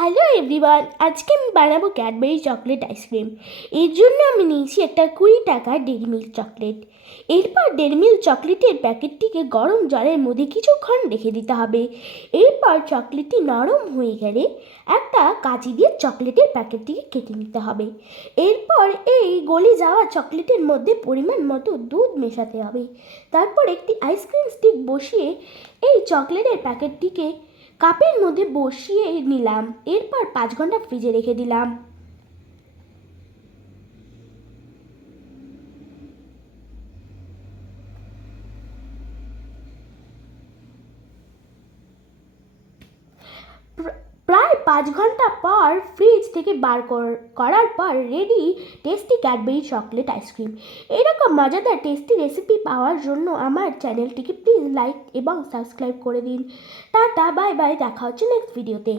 Hello everyone, আজকে আমি বানাবো ক্যাডবেরি চকলেট আইসক্রিম। এর জন্য আমি নিয়েছি একটা 20 টাকার ডেইরি মিল্ক চকলেট। এরপর ডেইরি মিল্ক চকলেটের প্যাকেটটিকে গরম জলের মধ্যে কিছুক্ষণ রেখে দিতে হবে। এরপর চকলেটটি নরম হয়ে গেলে একটা কাঁচি দিয়ে চকলেটের প্যাকেটটিকে কেটে নিতে হবে। এরপর এই গলে যাওয়া চকলেটের মধ্যে পরিমাণ মতো দুধ মেশাতে হবে। তারপর একটি আইসক্রিম স্টিক বসিয়ে এই চকলেটের প্যাকেটটিকে কাপের মধ্যে বসিয়ে নিলাম। এরপর 5 ঘন্টা ফ্রিজে রেখে দিলাম। প্রায় 5 ঘন্টা পর ফ্রিজ থেকে বার করার পর ready tasty Cadbury chocolate ice cream. এরকম মজাদার টেস্টি রেসিপি পাওয়ার জন্য আমার চ্যানেলটিকে প্লিজ লাইক এবং সাবস্ক্রাইব করে দিন। টাটা, বাই বাই, দেখা হচ্ছে নেক্সট ভিডিওতে।